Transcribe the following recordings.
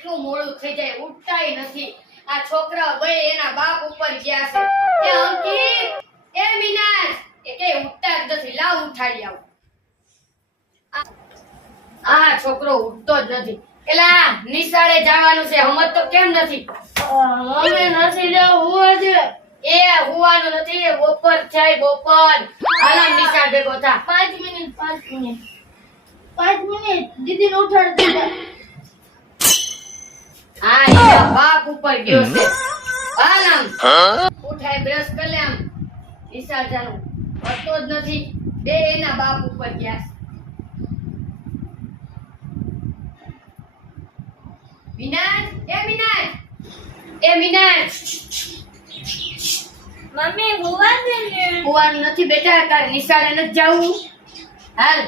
કેટલું મોડું થઈ જાય ઉઠતાય નથી. આ છોકરા બે એના બાપ ઉપર ગયા છે. એ અંકિત એ મીનાજ એ કે ઉઠતા જ નથી લાવ ઉઠાડી આવ. આ છોકરો ઉઠતો જ નથી. એલા નિશાળે જવાનું છે હમત તો કેમ નથી? અમે નથી જવું હું જ એ હુવાનું નથી એ બપોર થાય બપોર. હાલા નિશાળ ભેગો થા. પાંચ મિનિટ પાંચ મિનિટ. પાંચ મિનિટ દીદી ઉઠાડી દીધા. હા બાપ ઉપર ગયો છે. હાલ ઉઠાય બ્રશ કરી આમ. નિશાળ જાનું જ નથી. બે એના બાપ ઉપર ગયા છે. વિનાશ એ વિનાશ. એ વિનાશ. મમ્મી હુવા દે હોવાનું નથી બેટા તારે નિશાળે નથી જવું. હાલ.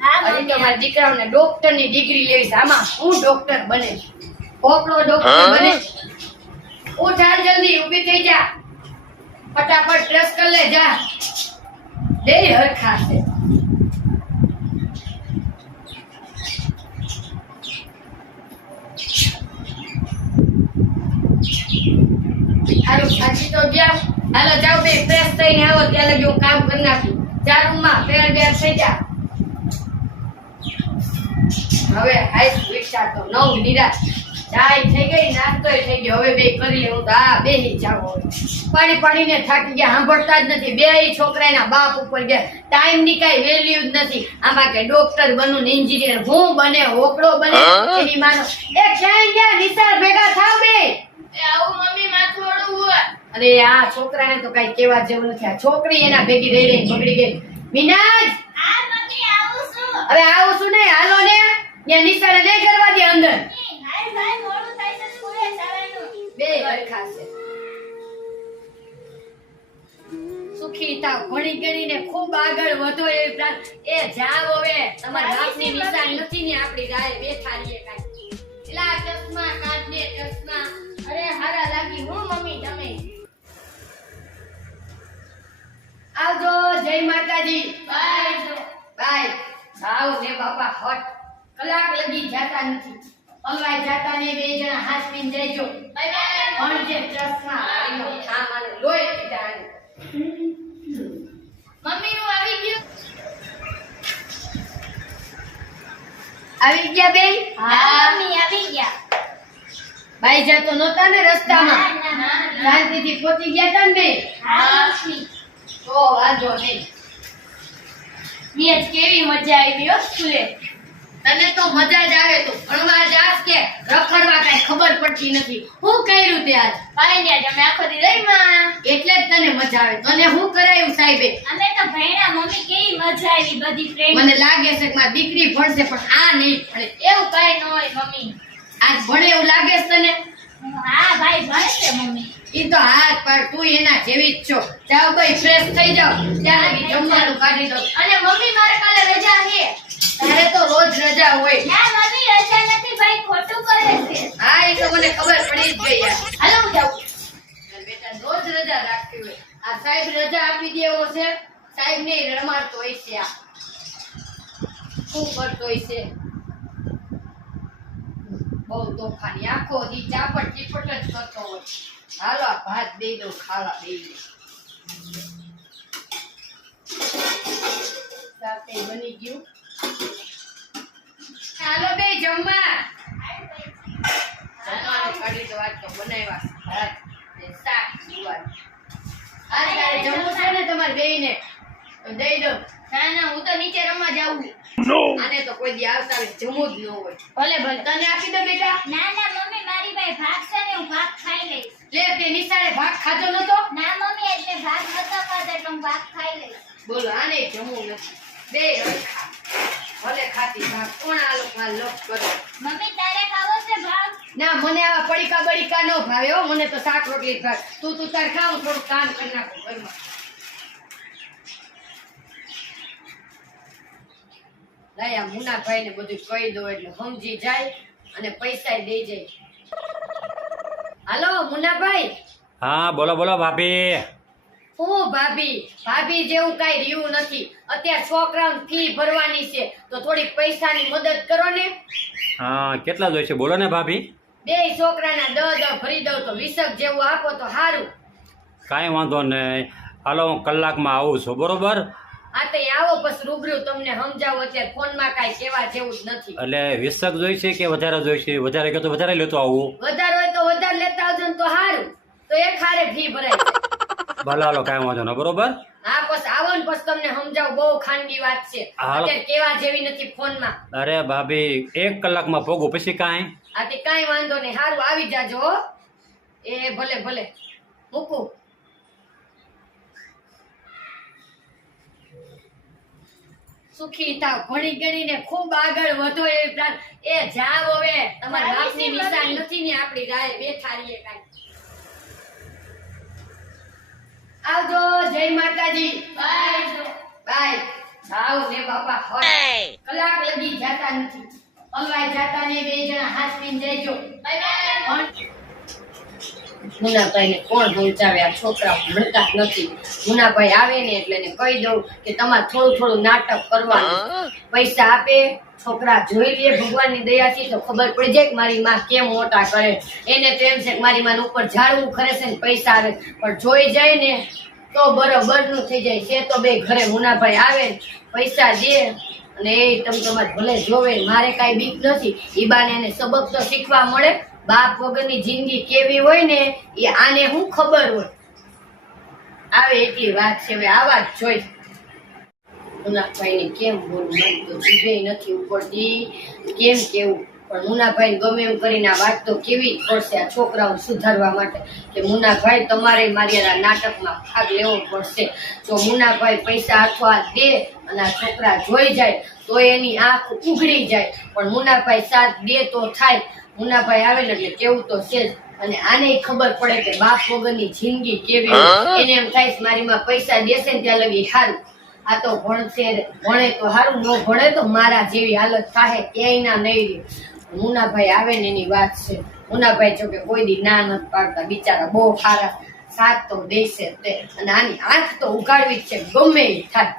મારા દીકરાઓને ડોક્ટરની ડિગ્રી લેવી છે. આમાં હું ડોક્ટર બને કોકડો ડોક્ટર બને. ઉઠ હાલ જલ્દી ઊભી થઈ જા. ફટાફટ બ્રશ કર લે જા. બે હરખા છે હાલો સાચી તો જાઓ હાલો જાઓ બે ફ્રેશ થઈને આવો ત્યાં લગી હું કામ કરી નાખું. ચાર રૂમમાં પેર બેર થઈ જા. હવે હાઈ રિક્ષા તો નવ નિરાશ. ચાય થઈ ગઈ નાસ્તો થઈ ગયો. હવે બે કરી લેવું તો આ બે જાઓ પાણી પાણીને થાકી ગયા સાંભળતા જ નથી. બે છોકરાના બાપ ઉપર ગયા. ટાઈમની કઈ વેલ્યુ જ નથી. આમાં કે ડોક્ટર બનવું ને એન્જિનિયર હું બને હોકડો બને એની માનો. એ ક્યાંય ગયા? નિસાર ભેગા થાવ બે. આવું મમ્મી માથું અડવું અરે આ છોકરાને તો કઈ કેવા જેવું નથી. આ છોકરી એના ભેગી રહી રહી બગડી ગઈ. મિનાજ! હા આવું છું હવે આવું છું ને હાલો ને. ત્યાં નિશાળે નહીં કરવા દે અંદર. હાય ભાઈ મોડું થાય છે સ્કૂલે જવાનું. બે હરખા સુખી થાવ ભણી ગણીને ખૂબ આગળ વધો એ પ્રાણ. એ જાવ હવે. તમારા બાપની નિશાન નથી ને આપણી રાહે બેઠા રહીએ કાંઈ. એલા ચશ્મા કાઢ ચશ્મા. અરે હારા લાગી હું મમ્મી તમે. આવજો જય માતાજી. બાય. બાય. આવ ને બાપા હટ. કલાક લગી જાતા નથી. પલવાય જાતા ને બે જણા હાથ પીન દેજો પણ જે ચશ્મા એનો ખામ લોય લોહી મમ્મી હું આવી ગયો. આવી ગયા બેન? હા. મમ્મી આવી ગયા. ભાઈ જાતો નહોતા ને રસ્તામાં? ના ના શાંતિથી પહોંચી ગયા તા ને બે હા તો વાંધો નહીં. ની કેવી મજા આવી હો સ્કૂલે. તને તો મજા જ આવે તું ભણવા જાસ કે રખડવા કઈ ખબર પડતી નથી. હું કર્યું તે આજ? નહીં તમે આખો દી રહી માં એટલે જ તને મજા આવે. તને હું કરાયું સાહેબે? અમે તો ભણ્યા મમ્મી કેવી મજા આવી બધી ફ્રેન્ડ મને લાગે છે કે મારી દીકરી ભણશે પણ આ નહીં ભણે. એવું કઈ ન હોય મમ્મી. આજ ભણે એવું લાગે છે તને? હા ભાઈ ભણશે મમ્મી. ઈ તો હાથ પાડ તું એના જેવી જ છો. જાવ ભાઈ ફ્રેશ થઈ જાવ ત્યાં જમવાનું કાઢી દો. અને મમ્મી મારે કાલે રજા છે. તારે તો રોજ રજા હોય. ના મમ્મી રજા નથી ભાઈ ખોટું કરે છે. હા એ તો મને ખબર પડી જ ગઈ યાર. હાલો હું જાઉં. બેટા રોજ રજા રાખતી હોય. આ સાહેબ રજા આપી દે એવો છે. સાહેબ ને રમાડતો હોય છે આ. શું કરતો હોય છે? બહુ તોફાની. આખો દી ચાપટ ચીપટ જ કરતો હોય. હાલો ભાત દઈ દો ખાવા દઈ દો સાથે બની ગયું. હાલો બે જમવા. જમવાનું કાઢી દો આજ તો બનાવ્યા ભાત ને શાક સુવાનું. આજ તારે જમવું છે ને તમારે બેયને? તો દઈ દો ના ના હું તો નીચે રમવા જાઉં. આને તો કોઈ દી આવતા જમવું જ ન હોય. ભલે ભલે તને આપી દો બેટા. ના ના મમ્મી મારી ભાઈ ભાગ છે ને હું ભાત ખાઈ લઈશ. લે તે નિશાળે ભાગ ખાધો નતો? ના મમ્મી એટલે ભાગ નતો ખાતો એટલે હું ભાગ ખાઈ લઈશ. બોલો આને જમવું નથી. બે ખાતી ભાગ. કોણ આ લોકોમાં લોક કરો? મમ્મી તારે ખાવો છે ભાગ? ના મને આવા પડીકા બડીકા નો ભાવે હો. મને તો શાક રોટલી ભાગ તું તું તાર ખાવ હું થોડું કામ કરી નાખું ઘરમાં. દયા મુનાભાઈ ને બધું કહી દો એટલે સમજી જાય અને પૈસા દઈ જાય. હાલો મુનાભાઈ. હા બોલો બોલો ભાભી. હું ભાભી ભાભી જેવું કાંઈ રહ્યું નથી. અત્યારે છોકરાઓને ફી ભરવાની છે. તો થોડીક પૈસાની મદદ કરો ને. હા કેટલા જોઈશે? બોલો ને ભાભી. બે છોકરાના દ દ ભરી દઉં તો વિસક જેવું આપો તો સારું કાંઈ વાંધો નહીં. હાલો હું કલાકમાં આવું છું બરોબર? આ તો આવો પછી રૂબરૂ તમને સમજાવો અત્યારે ફોનમાં કાંઈ કહેવા જેવું જ નથી. એટલે વિસક જોઈશે કે વધારે જોઈશે? વધારે કે તો વધારે લેતો આવું? વધારે હોય તો વધારે લેતા આવજો ને તો સારું તો એક હારે ફી ભરાય. ભલે હાલો કાંઈ વાંધો ન બરોબર? હા આવો ને પછી તમને સમજાવું. બહુ ખાનગી વાત છે. અત્યારે કેવા જેવી નથી ફોનમાં. અરે ભાભી એક કલાકમાં પોગું પછી કાંઈ? કાંઈ વાંધો નહીં. સારું આવી જાજો એ ભલે ભલે. મૂકું. સુખી થાવ. ભણી ગણીને ખૂબ આગળ વધો એ એ જાવ હવે. તમારા બાપની નિશાન નથી ને આપણી રાહે બેઠા રહીએ કાંઈ આવજો જય માતાજી બાય બાય. જાઓ ને બાપા હોય. કલાક લગી જાતા નથી. પલવાય જાતા ને બે જણા હાથવીને જઈજો મુનાભાઈ ને કોણ પહોંચાવે આ છોકરા ભણતા નથી. મુનાભાઈ આવે ને એટલે એને કહી દઉં કે તમારે થોડું થોડું નાટક કરવાનું. પૈસા આપે છોકરા જોઈ લે ભગવાનની દયાથી તો ખબર પડી જાય કે મારી માં કેમ મોટા કરે. એને તો એમ છે કે મારી માં ઉપર ઝાડવું ખરે છે ને પૈસા આવે. પણ જોઈ જાય ને તો બરોબરનું થઈ જાય. છે તો બે ઘરે મુનાભાઈ આવે, પૈસા દે અને એ તમે તમારે ભલે જોવે, મારે કાંઈ બીક નથી. બાને એને સબક તો શીખવા મળે. બાપ વગરની જિંદગી કેવી હોય ને એ આને હું ખબર હોય. આવે એટલી વાત છે. હવે આવા જ જોઈ. મુનાભાઈને કેમ બોલવું તો જીભે નથી ઉપડતી. કેમ કેવું? પણ મુનાભાઈ ગમે એમ કરીને આ વાત તો કેવી જ પડશે આ છોકરાઓ સુધારવા માટે કે મુનાભાઈ તમારે મારી આ નાટકમાં ભાગ લેવો પડશે. જો મુનાભાઈ પૈસા હાથો દે અને આ છોકરા જોઈ જાય તો એની આંખ ઉઘડી જાય. પણ મુનાભાઈ સાથ દે તો થાય. મુનાભાઈ આવે ને એટલે કેવું તો છે જ. અને આને ખબર પડે કે બાપ વગરની જિંદગી કેવી એને એમ થાય મારીમાં મારી માં પૈસા દેશે ને ત્યાં લગી સારું આ તો ભણશે ભણે તો સારું ન ભણે તો મારા જેવી હાલત થાય ક્યાંય ના નહીં મુનાભાઈ આવે ને એની વાત છે. મુનાભાઈ જો કે કોઈ દી ના નથી પાડતા બિચારા બહુ સારા. સાથ તો દેશે તે. અને આની આંખ તો ઉગાડવી જ છે ગમે થાય.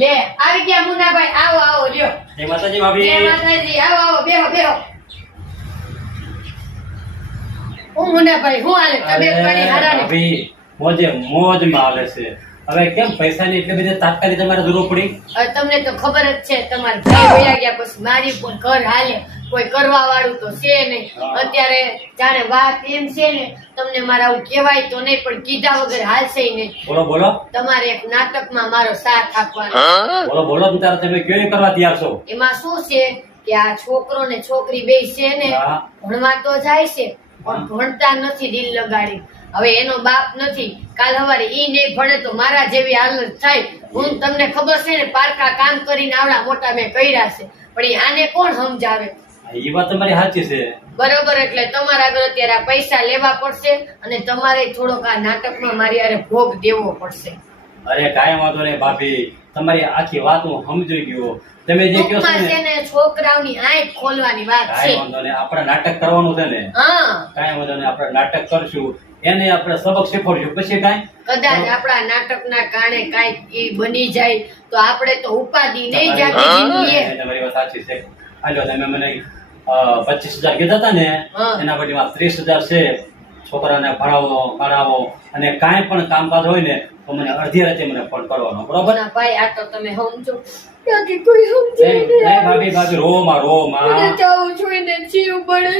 લે આવી ગયા મુનાભાઈ આવો આવો લ્યો. જય માતાજી જય માતાજી આવો આવો બેહો બેહો. હું મુનાભાઈ હું હાલે? તબિયત પાણી હારા ને ભાભી મોજે માં હાલે છે. હવે કેમ પૈસાની એટલી બધી તાત્કાલિક તમારે જરૂર પડી? તમને તો ખબર જ છે તમારે ભાઈ વયા ગયા પછી મારી પણ ઘર હાલે. કોઈ કરવા વાળું તો છે નહીં. અત્યારે જાણે વાત એમ છે ને તમને મારા આવું કહેવાય તો નહીં પણ કીધા વગર હાલશે નહીં. બોલો બોલો. તમારે એક નાટકમાં મારો સાથ આપવાનો બોલો બોલો તારે તમે કેવી કરવા તૈયાર છો? એમાં શું છે કે આ છોકરો ને છોકરી બે છે ને ભણવા તો જાય છે પણ ભણતા નથી દિલ લગાડી. હવે એનો બાપ નથી. કાલ સવારે ઈ નહીં ભણે તો મારા જેવી હાલત થાય. હું તમને ખબર છે ને પારકા કામ કરીને આવડા મોટા મેં કર્યા છે. પણ આને કોણ સમજાવે? એ વાત તમારી સાચી છે. બરોબર એટલે તમારા આગળ અત્યારે આ પૈસા લેવા પડશે અને તમારે થોડોક આ નાટકમાં મારી આરે ભોગ દેવો પડશે. અરે કાંઈ વાંધો નહીં ભાભી તમારી આખી વાત હું સમજી ગયો. તમે જે કહો છો ને છોકરાઓની આંખ ખોલવાની વાત છે. કાંઈ વાંધો નહીં આપણે નાટક કરવાનું છે ને. હા. કાંઈ વાંધો નહીં આપણે નાટક કરશું. એને આપણે સબક શીખવાડશું. પછી કાંઈ? કદાચ આપણા નાટકના કારણે કાંઈક એ બની જાય તો આપણે તો ઉપાધિ નહીં જાતી જિંદગીએ તમારી વાત સાચી છે. હાલો તમે મને પચીસ હજાર કીધા હતા ને. એના બદલીમાં ત્રીસ હજાર છે. છોકરાને ભણાવો ભણાવો. અને કાંઈ પણ કામકાજ હોય ને તો મને અડધી રાતે મને ફોન કરવાનો બરોબર? ના ભાઈ આ તો તમે સમજો. બાકી કોઈ સમજે નહીં, ભાભી ભાભી ભાભી રોમાં રોમાં. મને જાવું જોઈને જીવ પડે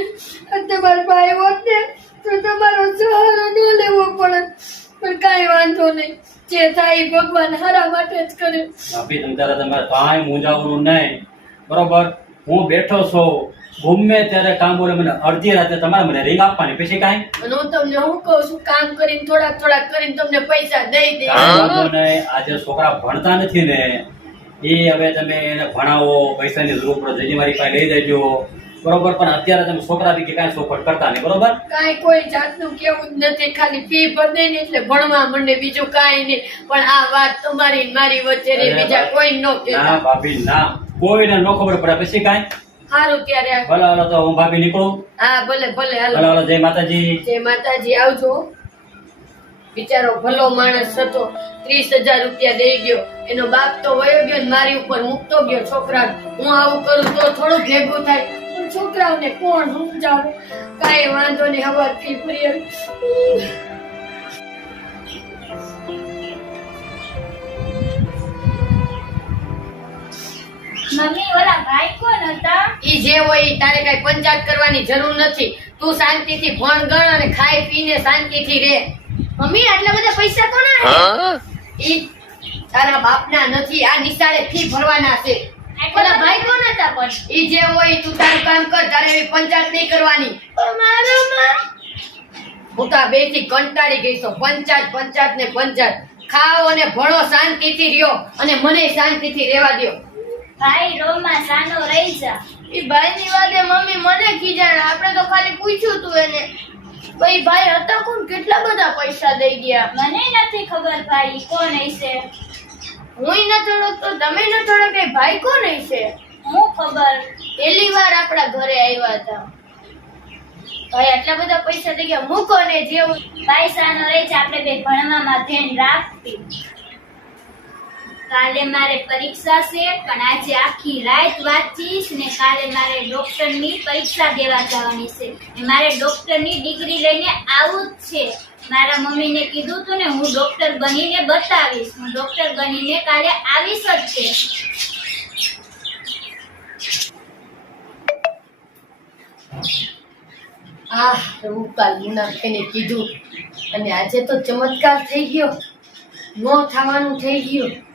અને તમારા ભાઈ હોત ને તો તમારો સહારો ન લેવો પડે. પણ કાંઈ વાંધો નહીં. જે થાય ભગવાન હારા માટે જ કરે. ભાભી તમે તારા તમારે કાંઈ મૂંઝાવવાનું નહીં. બરોબર? હું બેઠો છું. ગમે ત્યારે કામ બોલે મને અડધી રાતે તમારે મને રિંગ આપવાની. પછી કાંઈ? અને હું તમને હું કહું છું કામ કરીને થોડાક થોડાક કરીને તમને પૈસા દઈ દે. આજે છોકરા ભણતા નથી ને એ હવે તમે એને ભણાવો પૈસાની જરૂર પડે જેની મારી પાસે લઈ દેજો બરોબર પણ અત્યારે તમે છોકરા થી કાંઈ સોપટ કરતા નહીં બરોબર? કાંઈ કોઈ જાતનું કેવું જ નથી ખાલી ફી ભરી ને એટલે ભણવા મંડે બીજું કાંઈ નહીં. પણ આ વાત તમારી મારી વચ્ચે બીજા કોઈ ન ના ભાભી ના. કોઈને ન ખબર પડે. પછી કાંઈ? સારું ત્યારે ભલે હાલો તો હું ભાભી નીકળું? હા ભલે ભલે ભલે હાલો હાલો જય માતાજી. જય માતાજી આવજો. બિચારો ભલો માણસ હતો. ત્રીસ હજાર રૂપિયા દઈ ગયો. એનો બાપ તો વયો ગયો ને મારી ઉપર મૂકતો ગયો છોકરા હું આવું કરું તો થોડું ભેગું થાય. પણ છોકરાઓને કોણ સમજાવું? કાંઈ વાંધો નહીં હવારથી ફરી મમ્મી ઓલા ભાઈ કોણ હતા? ઈ જે હોય ઈ તારે કઈ પંચાયત કરવાની જરૂર નથી. તું શાંતિથી ભણ ગણ અને ખાઈ પીને શાંતિથી રહે મમ્મી આટલા બધા પૈસા કોના ઈ તારા બાપના નથી આ નિશાળે ફી ભરવાના છે. ઓલા ભાઈ કોણ હતા પણ? ઈ જે હોય તું તારું કામ કર તારે એવી પંચાયત નહીં કરવાની. મારો માં હું તો બેથી કંટાળી ગઈ છું. પંચાયત પંચાયત ને પંચાયત. ખાઓ અને ભણો શાંતિથી રહ્યો અને મને શાંતિથી રહેવા દ્યો. ભાઈ રોમાં સાનો રહી જા. એ ભાઈની વાતે મમ્મી મને ખીજાણ. આપણે તો ખાલી પૂછ્યું તું એને. ભાઈ ભાઈ હતા કોણ? કેટલા બધા પૈસા દઈ ગયા? મને નથી ખબર ભાઈ કોણ હશે હું ન નથી તો તમે ન ઓળખે ભાઈ કોણ હશે હું ખબર. પહેલી વાર આપણા ઘરે આવ્યા હતા. ભાઈ આટલા બધા પૈસા દઈ ગયા. મૂકો ને જેવું ભાઈ સાનો રહી છે આપણે બે ભણવામાં ધ્યાન રાખતી કાલે મારે પરીક્ષા છે, પણ આજે આખી રાત વાંચીશ ને કાલે મારે ડોક્ટરની પરીક્ષા દેવા જવાની છે. મારે ડોક્ટરની ડિગ્રી લઈને આવું જ છે. મારા મમ્મીને કીધું હતું ને હું ડોક્ટર બનીને બતાવીશ. હું ડોક્ટર બનીને કાલે આવીશ જ છે. આ રૂપા કાલ કીધું. અને આજે તો ચમત્કાર થઈ ગયો. નો થવાનું થઈ ગયું.